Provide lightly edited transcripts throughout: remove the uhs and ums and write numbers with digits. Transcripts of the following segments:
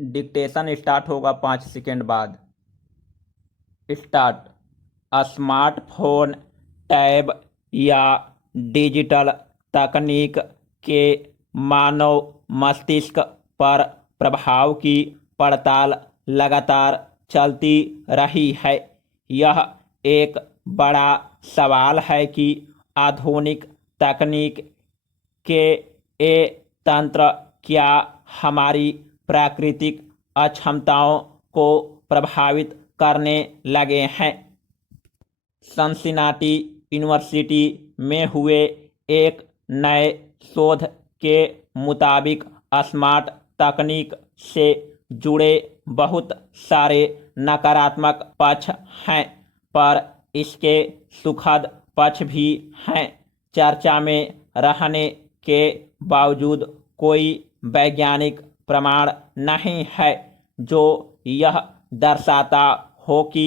Dictation start होगा 5 second बाद। Start. Smartphone, tab या डिजिटल तकनीक के मानव मस्तिष्क पर प्रभाव की पड़ताल लगातार चलती रही है। यह एक बड़ा सवाल है कि आधुनिक तकनीक के ये तंत्र क्या हमारी प्राकृतिक अक्षमताओं को प्रभावित करने लगे हैं। सिंसिनाटी यूनिवर्सिटी में हुए एक नए शोध के मुताबिक स्मार्ट तकनीक से जुड़े बहुत सारे नकारात्मक पक्ष हैं, पर इसके सुखद पक्ष भी हैं। चर्चा में रहने के बावजूद कोई वैज्ञानिक प्रमाण नहीं है जो यह दर्शाता हो कि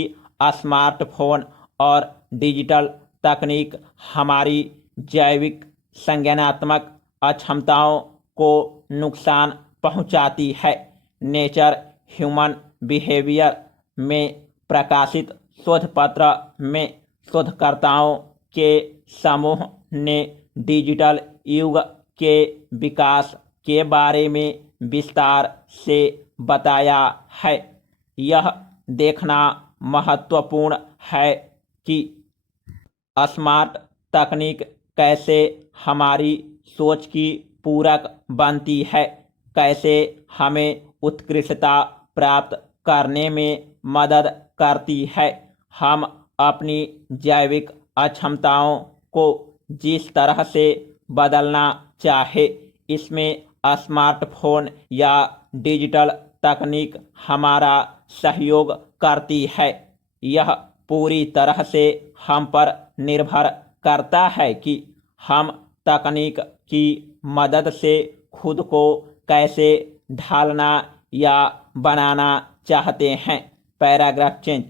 स्मार्टफोन और डिजिटल तकनीक हमारी जैविक संज्ञानात्मक अक्षमताओं को नुकसान पहुंचाती है। नेचर ह्यूमन बिहेवियर में प्रकाशित शोधपत्र में शोधकर्ताओं के समूह ने डिजिटल युग के विकास के बारे में विस्तार से बताया है। यह देखना महत्वपूर्ण है कि स्मार्ट तकनीक कैसे हमारी सोच की पूरक बनती है, कैसे हमें उत्कृष्टता प्राप्त करने में मदद करती है। हम अपनी जैविक अक्षमताओं को जिस तरह से बदलना चाहे, इसमें स्मार्टफोन या डिजिटल तकनीक हमारा सहयोग करती है। यह पूरी तरह से हम पर निर्भर करता है कि हम तकनीक की मदद से खुद को कैसे ढालना या बनाना चाहते हैं। Paragraph change.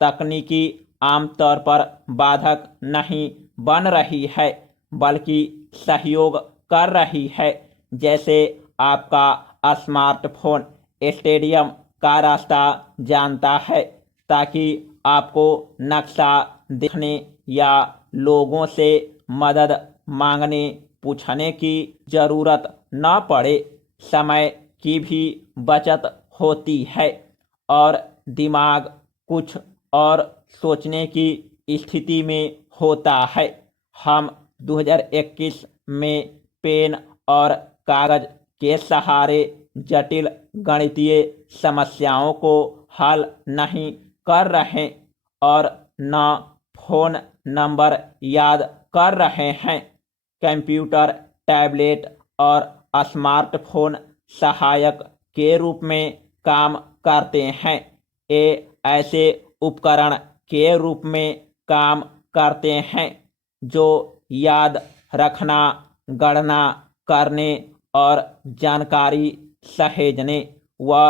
तकनीकी आमतौर पर बाधक नहीं बन रही है, बल्कि सहयोग कर रही है। जैसे आपका स्मार्टफोन स्टेडियम का रास्ता जानता है, ताकि आपको नक्शा देखने या लोगों से मदद मांगने पूछने की ज़रूरत न पड़े। समय की भी बचत होती है और दिमाग कुछ और सोचने की स्थिति में होता है। हम 2021 में पेन और कागज के सहारे जटिल गणितीय समस्याओं को हल नहीं कर रहे और न फोन नंबर याद कर रहे हैं। कंप्यूटर, टैबलेट और स्मार्टफोन सहायक के रूप में काम करते हैं। ये ऐसे उपकरण के रूप में काम करते हैं जो याद रखना, गणना करने और जानकारी सहेजने व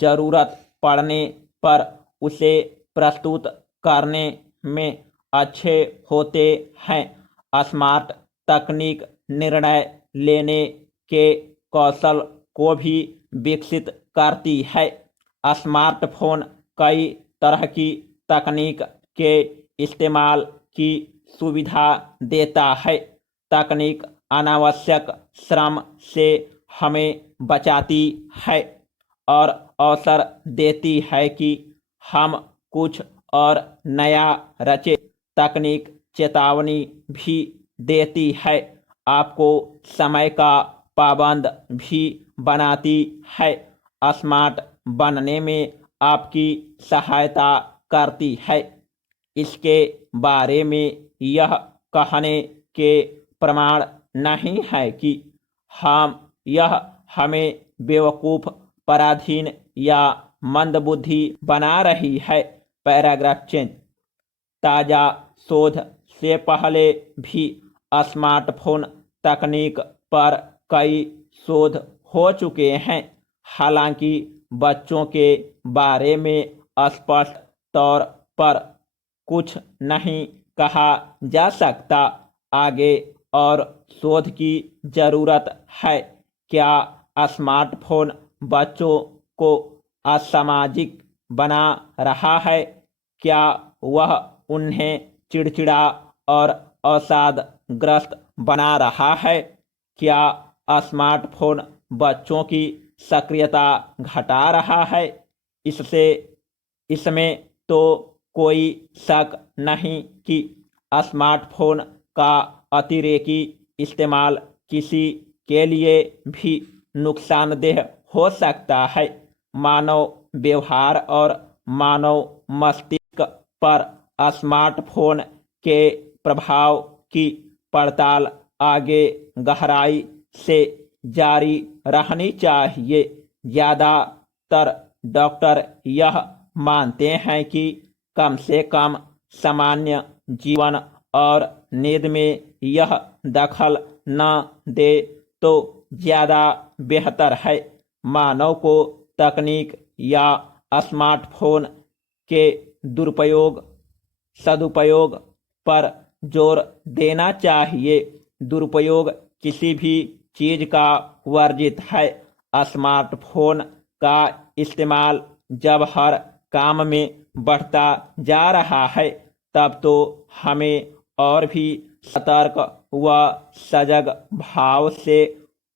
ज़रूरत पड़ने पर उसे प्रस्तुत करने में अच्छे होते हैं। स्मार्ट तकनीक निर्णय लेने के कौशल को भी विकसित करती है। स्मार्टफोन कई तरह की तकनीक के इस्तेमाल की सुविधा देता है। तकनीक अनावश्यक श्रम से हमें बचाती है और अवसर देती है कि हम कुछ और नया रचें। तकनीक चेतावनी भी देती है, आपको समय का पाबंद भी बनाती है, स्मार्ट बनने में आपकी सहायता करती है। इसके बारे में यह कहने के प्रमाण नहीं है कि यह हमें बेवकूफ़, पराधीन या मंदबुद्धि बना रही है। Paragraph change. ताज़ा शोध से पहले भी स्मार्टफोन तकनीक पर कई शोध हो चुके हैं। हालांकि बच्चों के बारे में स्पष्ट तौर पर कुछ नहीं कहा जा सकता। आगे और शोध की ज़रूरत है। क्या स्मार्टफोन बच्चों को असामाजिक बना रहा है? क्या वह उन्हें चिड़चिड़ा और अवसादग्रस्त बना रहा है? क्या स्मार्टफोन बच्चों की सक्रियता घटा रहा है? इसमें तो कोई शक नहीं कि स्मार्टफोन का अतिरेकी इस्तेमाल किसी के लिए भी नुकसानदेह हो सकता है। मानव व्यवहार और मानव मस्तिष्क पर स्मार्टफोन के प्रभाव की पड़ताल आगे गहराई से जारी रहनी चाहिए। ज़्यादातर डॉक्टर यह मानते हैं कि कम से कम सामान्य जीवन और नींद में यह दखल न दे तो ज़्यादा बेहतर है। मानव को तकनीक या स्मार्टफोन के सदुपयोग पर जोर देना चाहिए। दुरुपयोग किसी भी चीज़ का वर्जित है। स्मार्टफोन का इस्तेमाल जब हर काम में बढ़ता जा रहा है, तब तो हमें और भी सतर्क व सजग भाव से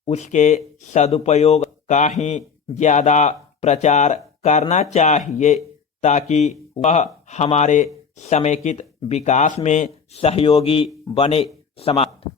उसके सदुपयोग का ही ज़्यादा प्रचार करना चाहिए, ताकि वह हमारे समेकित विकास में सहयोगी बने। समाप्त।